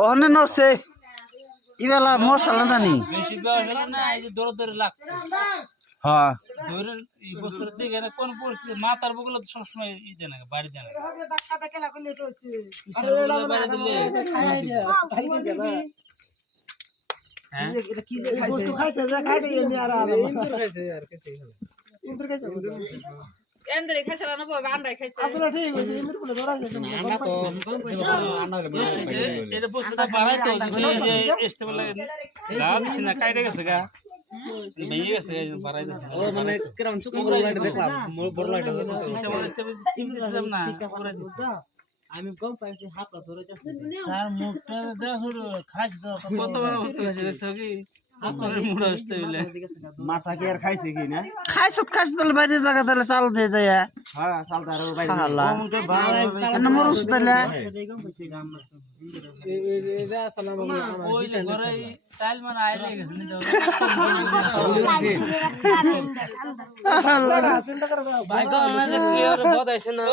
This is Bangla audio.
ওখানে নড়ছে ইবেলা মশলা জানি বেশি বেলা না এই যে দৌড় লাগ হ্যাঁ ধরে এই বছর দিকে না কোন পরিস্থিতি মাথার বগলে তো সবসময় ই দেন না বাড়ি দেন এন্দ্রে খাইছে না বাবা আন্ডা খাইছে আসলে ঠিক হইছে ইমুর বলে ধরা যায় না আন্ডা তো আন্ডা হলে এটা বছরটা বাড়াই তো যে স্টেবল গা দিছ না কাইড়ে গেছে গা ভেঙে গেছে বাড়াই দিছে ও মানে কেমন চুপ করে লাইট দেখলাম বড় লাইট চিমতেছিলাম না আমি কম পাইছি হাতটা ধরে যাচ্ছে তার মুখটা দেখো খাস তো কত বড় অবস্থা হয়েছে দেখছো কি আপনার মুড় আসতে হইলে মাথা কি আর খাইছে কি না খাইছত তাহলে বাইরে জায়গা তাহলে চাল দিয়ে যায় হ্যাঁ চালটা আর বাইরে আল্লাহ এনে মরুস তাহলে ওই যে ঘরে চাল মানে আইলে গেছে নি তো চিন্তা করে দাও ভাই গো আমাদের কি আর বদাইছে না